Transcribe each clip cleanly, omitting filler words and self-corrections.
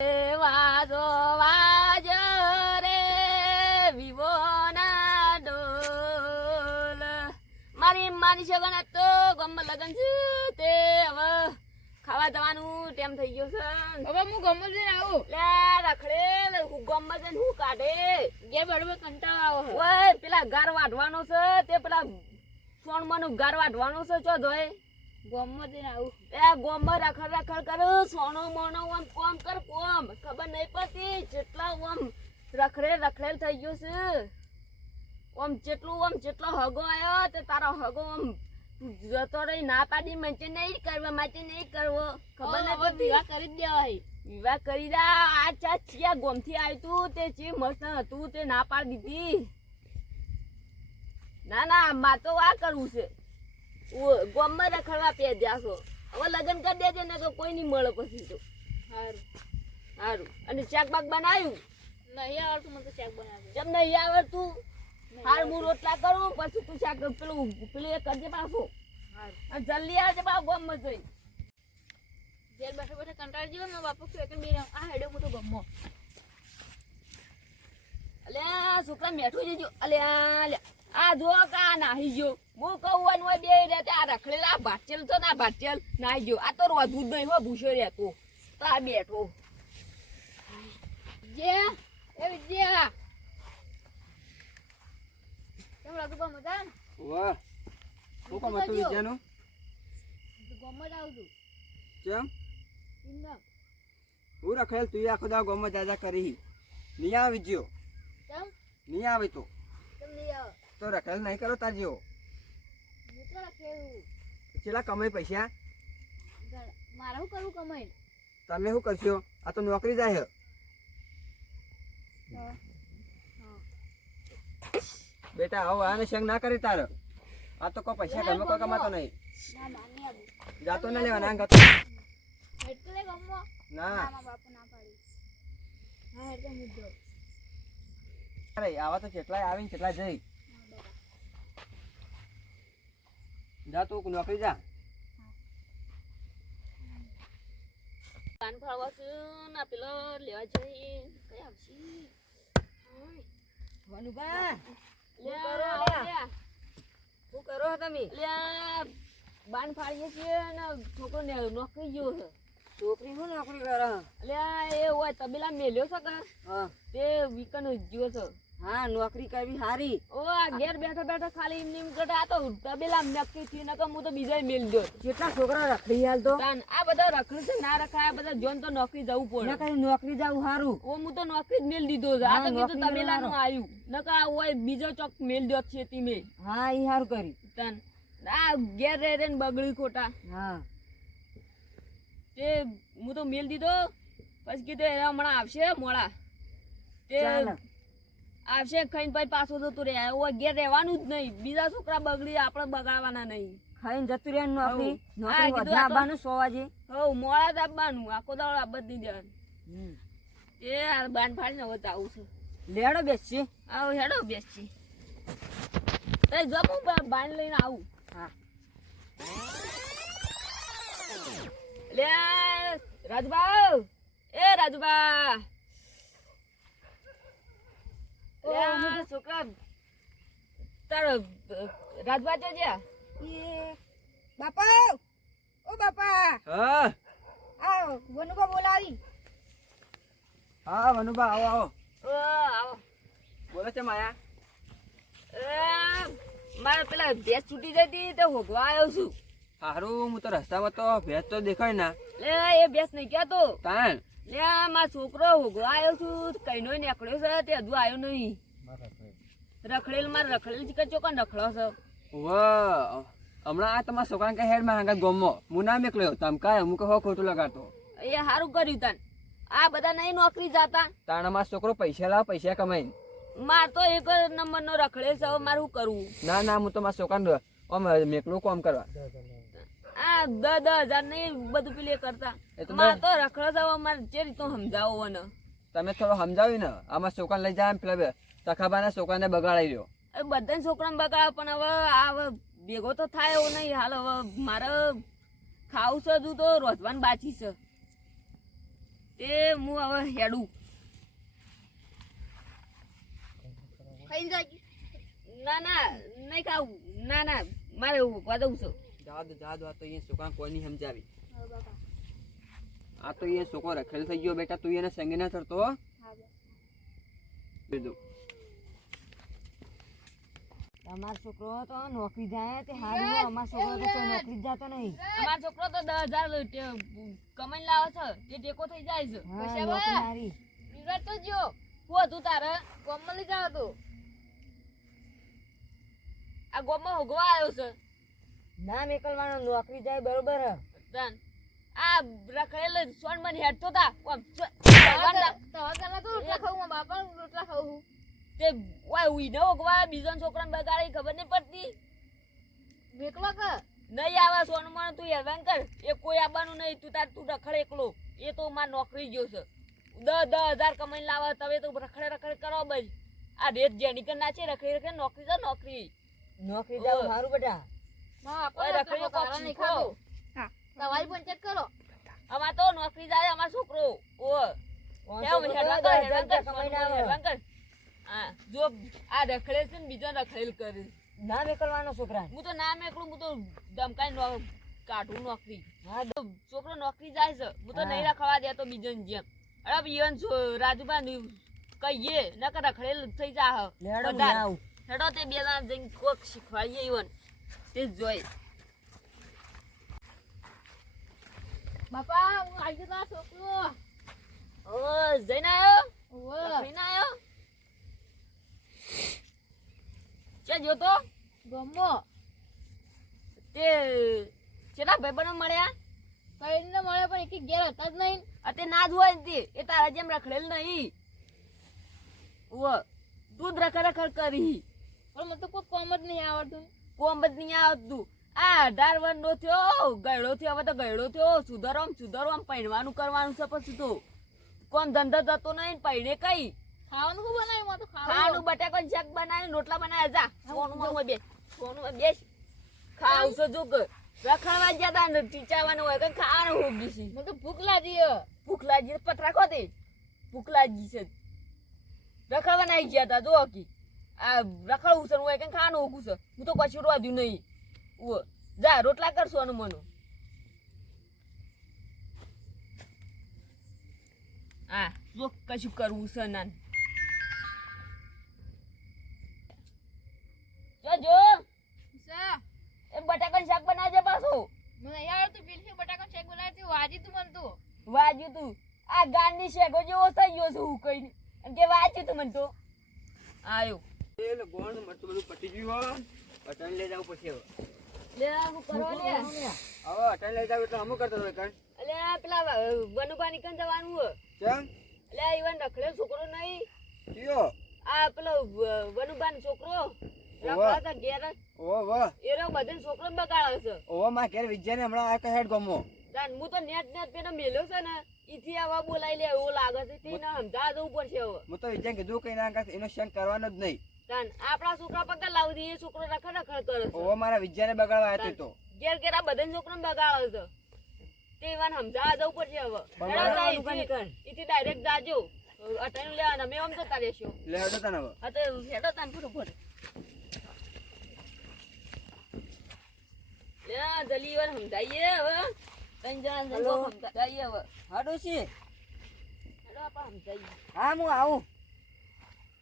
વાજો વાજ રે વિવોના ડોલ મારી માની છે ગણે તો ગમ લગન છે તે હવે ખાવા જવાનું ટાઈમ થઈ ગયો છે હવે હું ગમ જઈને આવું લે રખડે ગમ જઈને હું કાઢે ઘેર બરોબર કંટાળો આવો ઓય પેલા ગાર વાઢવાનો છે તે પેલા સોણમાંનું ગાર વાઢવાનો છે ચો જોય ગમ જઈને આવું એ ગોમમાં રખડ રખડ કર સોનો મોનો આમ કોમ કર કોમ ખબર નહીં પડતી જેટલા આમ રખડેલ થઈ ગયો છે જેટલો હગો આવ્યો તે તારો હગો આમ જતો રહી ના પાડી મંચે નહીં કરવા માટે નહીં કરવો ખબર નહીં પડતી વિવાહ કરી જ દેવાય વિવાહ કરી દા આ ચા ચિયા ગોમથી આવ્યું તું તે ચી મસ્ત હતું તે ના પાડી દીધી ના માર તો આ કરવું છે ગોમમાં રખડવા પે જાશો હવે લગ્ન કરી દેજે ને તો કોઈ નહીં મળે પછી તો સારું અને શાક બાક બનાવ્યું નહીં આવડતું મને તો શાક બનાવવું જેમ નહીં આવડતું હાર હું રોટલા કરું પછી તું શાક પેલું એ કરજે પાછો અને જલ્દી આવજે પાછો ગોમમાં જઈ ઘેર બેઠા બેઠા કંટાળી જેવો મારા બાપુ કે બે આ હેડો મોટો ગમો અલ્યા છોકરા મેઠું જજો અલ્યા આ જો કા નાહી ગયો હું કહું હોય બે રહેતે આ રખડેલા ભાચેલ તો ના ભાચેલ નાહી ગયો આ તો રોધવું જ નહીં હો ભૂસો રહેતો તો આ બેઠો જે એ વિદ્યા કેમ લાગુ બા મજા વાહ હું કોમ હતું વિદ્યાનું ગમ જ આવું છું કેમ ઇન્દમ હું રખેલ તું આખો દા ગોમાં જાજા કરી નહીં આવી ગયો કેમ નહીં આવે તો કેમ નહીં આવો તો રખેલ નહીં કરો તાર જેવો મિત્ર કેવું છેલ્લા કમાઈ પૈસા મારે શું કરવું કમાઈને તમે શું કરશો આ તો નોકરી જાય બેટા આવો આને સંગ ના કરી તારે આ તો કોઈ પૈસા ઘરમાં કોઈ કમાતો નહીં ના માની આવું જાતો ના લેવા ના ગતો એટલે ગમો ના મારા બાપુ ના પાડી હા એટલે મુદ્દો અરે આવા તો કેટલાય આવીને કેટલા જઈ જા તું નોકરી જા કાન ફાળવા છે ના પેલો લેવા જઈએ કઈ આવશે વનુભા શું કરો તમે બાન ફાડીએ છીએ ને છોકરો નોકરી ગયો છે છોકરી શું નોકરી કરે અલ્યા એ હોય તબેલા મેલ્યો છે કે હા તે વીકન ગયો છે હા નોકરી કરવી સારી ઓ આ ઘેર બેઠા બેઠા ખાલી એમ એમ કરતા આ તો તબેલા નક્કી થી નકર હું તો બીજા મેલ દો કેટલા છોકરા રખડી હાલ તો આ બધા રખડ છે ના રખાય બધા જોન તો નોકરી જવું પડે કઈ નોકરી જાવ સારું ઓ હું તો નોકરી જ મેલ દીધો છે આ તો કીધું તબેલા નું આવ્યું નકર આ હોય બીજો ચોક મેલ દો ખેતી મેં હા ઈ સારું કરી તન આ ઘેર રહે ને બગડી ખોટા હા તે હું તો મેલ દીધો પછી કીધું એ હમણાં આવશે મોડા તે આવશે ખાઈને પછી પાછો જતો રહે એવું ઘેર રહેવાનું જ નહીં બીજા છોકરા બગડી આપણે બગાડવાના નહીં ખાઈને જતું રહે નોકરી હા, કીધું આ તો- આવવાનું 100 વાગે હવ મોડા જ આવવાનું આખો દાડો આબદ નહીં જવાનું એ આ બાન ફાડીને હવે તો આવું છું લેડો બેસી આવો હેડો બેસી તે જમું બાન લઈને આવું હા લે રાજબા એ રાજબા લે છોકરા તારો રાજબા તો જ્યાં બાપા ઓ બાપા હા આ વનુબા બોલાવી હા વનુભા આવો આવો આવો બોલો છે માયા મારે પેલા ભેંસ છૂટી જતી તો હોગવા આવ્યો છું હારું હું તો રસ્તામાં તો ભેંસ તો દેખાય ના લે એ ભેંસ નહીં ક્યાં તો તાણ લે મારો છોકરો હોગવા આવ્યો છું કઈનો નીકળ્યો છે તે હજુ આવ્યો નહીં રખડેલ મારે રખડેલ છે કે ચોકન રખડો છે વાહ હમણાં આ તમારા છોકરા કે હેડ માં આગળ ગમો હું ના મેકલ્યો તમકાય અમુક હો ખોટું લગાડતો એ સારું કર્યું તન આ બધા નહીં નોકરી જાતા તાણ અમારો છોકરો પૈસા લાવ પૈસા કમાઈને માર તો એક નંબર નો રખડે છે હવે મારે શું કરવું ના હું તો મારા છોકરાને આમ મેકલું કામ કરવા આ 10,000 નહીં બધું પેલી કરતા એ તો માર તો રખડે છે હવે મારે જે રીતનું સમજાવો ને તમે થોડો સમજાવી ને આમાં છોકરાને લઈ જાય પેલા તખાબાના છોકરાને બગાડાઈ રહ્યો એ બધા છોકરાને બગાડે પણ હવે આ ભેગો તો થાય એવું નહીં હાલ હવે મારે ખાવું છે હજુ તો રોધવાનું બાકી છે તે હું હવે હેડું. ખાઈને જાય ના ના નહીં ખાવું. ના ના મારે વધવું છે. જા દો આ તો અહીંયા છોકરા કોઈ નહીં સમજાવી. હા બાપા આ તો અહીંયા છોકરો રખેલ થઈ ગયો બેટા, તું એને સંગે ના ચડતો હો. હા બાપા કીધું તમારો છોકરો તો નોકરી જાય તે હારું, અમારો છોકરો તો કોઈ નોકરી જ જતો નહીં. અમારો છોકરો તો 10,000 કમાઈને લાવે છે, તે ટેકો થઈ જાય છે. હા, કશા નોકરી બા? હારી. વિરાટ તો જો શું હતું તારે? ગોમમાં લઈ જાવ તો આ ગોમમાં હોગવા આવ્યો છે. ના મેકલવાનો, નોકરી જાય બરોબર હે. તાન આ રખડેલ સોન મને હેડતો તા આમ તવા ગલા તો રોટલા ખાવું મારા બાપા રોટલા ખાવું તે ઓય ઉઈને હોગવા બીજો છોકરાને બગાડી ખબર નહીં પડતી. મેકલો કે નહીં આવે સોનું મને તું હેરાન કર. એ કોઈ આવવાનું નહીં, તું રખડ એકલો. એ તો માર નોકરી ગયો છે. 10,000 કમાઈને લાવે તમે તો રખડે કરો બસ. આ રેત જેની કર નાચે રખડે નોકરી તો નોકરી. નોકરી જાવ સારું બેટા. મારા ઓય બાપા રખડ્યો રોટલા કોક નહીં શીખો. ખાતો તમારી પંચાયત કરો અમાર તો નોકરી જાય અમાર છોકરો. ઓ પાંચસો કેમ રૂપિયા હેરાન 10,000 કર કમાઈને સોનું આવે. હેરાન કર. હા જો આ રખડે છે ને બીજો રખડેલ કરે. ના મેકલવાનો છોકરા. હું તો નામ એકલું હું તો ધમકાઈ કાઢું નોકરી. હા તો છોકરો નોકરી જાય છે, હું તો નહીં રખવા દેતો બીજાની જેમ. અરે ઈવન રાજુભાઈ કહીએ નકર રખડેલ થઈ જા. લેડો હું બધા આવું. હેડો તે બે જણા જઈને કોક શીખવાડીએ ઈવન તે જ જોઈ. બાપા હું આવી ગયો તારો છોકરો ઓ જઈને આવ્યો ઓવે રખડીને આવ્યો. છે જોતો ગમો તે કેટલા ભાઈબંધો મળ્યા. કઈ ને મળે પણ એક ઘેર હતા જ નહીં આ તે ના જ હોય ને તે એ તારા જેમ રખડેલ નહીં. ઓ તું જ રખડ કરી પણ મને તો કોઈ કોમ જ નહીં આવડતું કોમ જ નહીં આવતું. આ 18 વર્ષનો થયો ગયડો થયો, હવે તો ગયડો થયો. સુધારવા પહેરવાનું કરવાનું છે. પછી તો કોમ ધંધો થતો નહીં. પહેરે કઈ ખાવાનું શું બનાવ્યું માં તો ખાવાનું બટાકા શાક બનાવીને રોટલા બનાવ્યા. જા સોનું બેસ ખાવ છો જો કે રખડવા ગયા તા ને ટીચાવાનું હોય કે ખાવાનું હોગી છે. મને તો ભૂખ લાગી ભૂખ લાગી છે, પતરા ખો દે. ભૂખ લાગી છે રખડવા નાઈ ગયા તા. જો કી આ રખડવું છે ને હોય કે ખાવાનું હોગું છે. હું તો કશું રોધ્યું નહીં. ઓ જા રોટલા કરશો ને મનો. હા જો કશું કરવું છે ના જો એમ બટાકાનું શાક બનાવજે પાછું. મને નહીં આવડતું બિલકુલ બટાકા શેક બનાવી વાજી તું મને તો વાજ્યું તું આ ગાંડી શેકો જેવો થઈ ગયો છે હું કઈ અને કે વાંચ્યું તું મને તો આયો તેલ ગોળ મરચું બધું પટી ગયું હો. અટાણ લઈ જાવ પછી હવે. લે હું કરવા લે હવે અટાણ લઈ જાવ એટલે અમુક કરતો હોય કણ. અલે આ પેલા વનુભાઈ કન જવાનું હો. કેમ અલે ઈવન રખડે છોકરો નહીં. કયો આ પેલો વનુભાઈ છોકરો રખડા તા ઘેર ઓ વાહ એરો બધે છોકરો બગાડે છે. ઓ માં ઘેર વિજ્ઞાને હમણાં આ હેડ ગમો. તાન હું તો નેટ પેલો મેલ્યો છે ને ઈથી આવા બોલાઈ લે એવું લાગે છે. તેને સમજા જવું પડશે હવે. હું તો વિજ્ઞાન કીધું કઈ ના કરશે એનો શંક કરવાનો જ નહીં. તાન આપણા છોકરા પગા લાવી દઈએ. છોકરો રખડ કરે છે. ઓ મારા વિજ્ઞાને બગાડવા આવ્યો તો ઘેર આ બધા છોકરાને બગાડે છે. તે ઈવન સમજા જવું પડશે હવે. બગાડવાનું ઈથી ડાયરેક્ટ જાજો અટાણું લેવાના અમે આમ જતા રહેશું. લે હેડો તને હવે. હા તો હેડો તાન ફટોફટ લે જલ્દી ઈવન સમજાઈએ હવે. ત્રણ જણા જઈને સમજાઈએ હવે. હાડો છે. હેડો આપણે સમજાઈએ. હા હું આવું.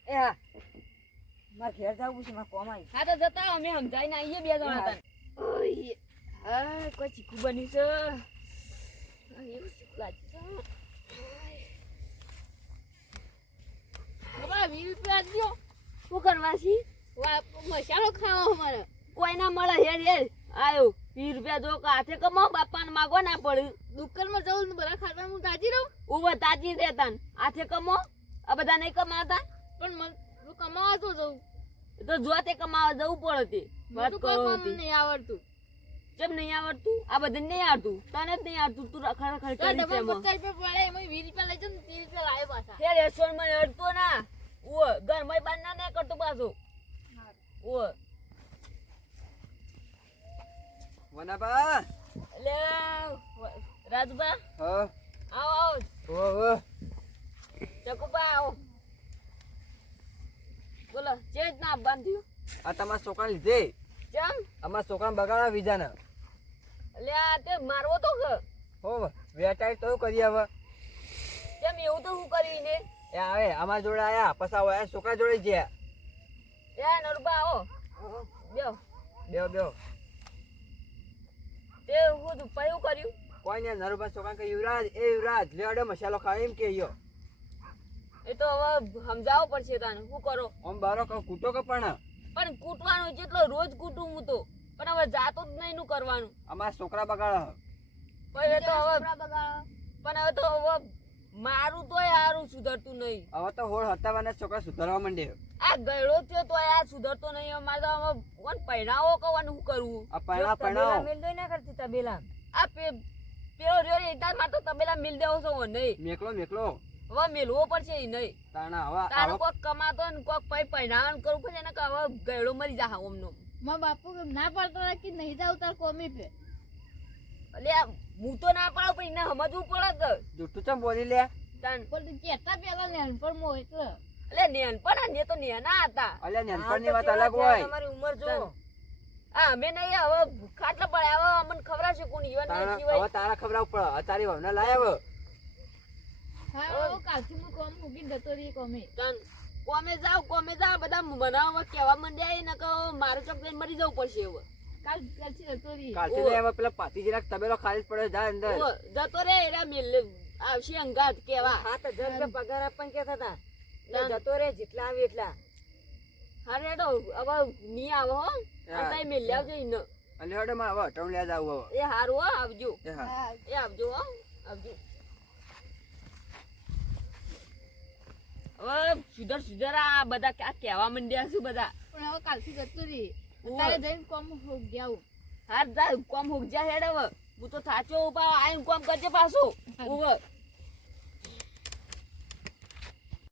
એ હા મારે ઘેર જવું છે, મારે કોમ આવી. હા તો જતા અમે સમજાઈને આવીએ બે જણા તાન. ઓય હા કોઈ ચીકુ બન્યું છે. એવું ચીકુ લાગ્યું છે. બાપા 20 રૂપિયા દો શું કરવા છે? મસાલો ખાવો અમારે કોઈ ના મળે. હેડ હેડ આયો 20 રૂપિયા જો કે હાથે કમાઓ. બાપાને માગો ના પડે. દુકાનમાં જવું ને બધા ખાતા હું તાજી રહું ઉભા તાજી દેતા ને હાથે કમો. આ બધા નહીં કમાતા પણ હું કમાવા તો જઉં તો જોતે કમાવા જવું પડે. તે મને વાત તો કોઈ કરો કામ તે. નહીં આવડતું કેમ નહીં આવડતું? આ બધાને નહીં આવડતું. તને જ નહીં આવડતું. તું રખડ તો કરી છે ડબ્બા એમાં. 50 રૂપિયા પડે એમાં 20 રૂપિયા લઈ જાઉં ને 30 રૂપિયા લાવે પાછા હે રેસ્ટોરન્ટમાં અડતો ના. ઓ ઘરમાં બાર ના નહીં કરતો પાછો. ઓ વનાબા એટલે રાજુબા હા આવો ઓહો ચકુપા આવો બોલો જે જ ના આપવાનું થયું આ તમારા છોકરા લીધે કેમ અમારા છોકરા બગાડા બીજાને એટલે આ તે મારવો તો કે હો વેટાઈ તો કરી હવે કેમ એવું તો શું કર્યું ને એ આવે અમારા જોડે આયા પછી આવો એ છોકરા જોડે ગયા એ નરુબા આવો બેહો બેહો બેહો તે હું પયું કર્યું કોઈ ને નરુબા છોકરા કે યુવરાજ લેવડે મસાલો ખાય એમ કે યો એ તો હવે સમજાવવું પડશે તને શું કરો આમ બારો કૂટો કે પણ કૂટવાનું જેટલો રોજ કૂટું હું તો પણ હવે જાતો જ નહીં નું કરવાનું અમારા છોકરા બગાડો પણ એ તો હવે છોકરા બગાડો. પણ હવે તો હવે મારું તોય હારું સુધરતું નહીં હવે તો હોળ હતાવાના છોકરા સુધારવા માંડે આ ગયડો થયો તો આ સુધરતો નહીં અમારે તો હવે કોણ પહેરાવો કવાનું શું કરવું આ પૈણા પૈણાઓ મેલ દોય ના કરતી તબેલા આ પેલો રહ્યો ને એકદમ માં તો તબેલા મિલ દેવો છો નહીં મેકલો હવે મેલવો પડશે એ નહીં તાણા હવે તારે કોઈક કમાતો ને કોઈક પહેરાવાનું કરવું પડશે ને કે હવે ગયડો મરી જા ઓમનો મારા બાપુ ના પાડતો હતા કે નહીં જાવ તાર કોમી પે એટલે હું તો ના પાડું પણ એને સમજવું પડે કે જુઠ્ઠું ચમ બોલી લે તાન પણ તું ચેતા પેલા નાનપણ માં એટલે એટલે નેનપણ ને તો નેના હતા અલ્યા નેનપણની વાત અલગ હોય તમારી ઉંમર જો આ અમે નહીં હવે ખાટલા પડે હવે અમને ખબર છે કોણ જીવન તારા નહીં હવે તારા ખબર પડે તારી ભાવના લાય હવે હા કાલથી હું કોમ મૂકીને જતો રહી કોમી તાન કોમે જાવ બધા બનાવવા કહેવા માંડ્યા ને કે મારે ચોક જઈને મરી જવું પડશે હવે કાલથી જતો રહી કાલથી લઈ હવે પેલા પાતી જરાક તબેલો ખાલી જ પડે જાય અંદર ઓ, જતો રે એરા મેલ આવશે અંગાત કેવા 7,000 રૂપિયા પગાર આપવાનું કહેતા હતા ના. એટલે જતો રે જેટલા આવે એટલા હારે હેડો હવે ની આવો હો અત્યારે મેલ આવજો ઈને અને હડે માં હવે અટણ લે જાવ હવે એ હારું હો આવજો એ હા હા એ આવજો હો આવજો હવે સુધર આ બધા આ કહેવા માંડ્યા છે બધા પણ હવે કાલથી જતો રહી ઓવે. તારે જઈને કોમ હોગ જાઉં હાર જા કોમ હોક જા હેડ હવે હું તો થાચો ઉભા આઈને કોમ કરજે પાછો ઓવર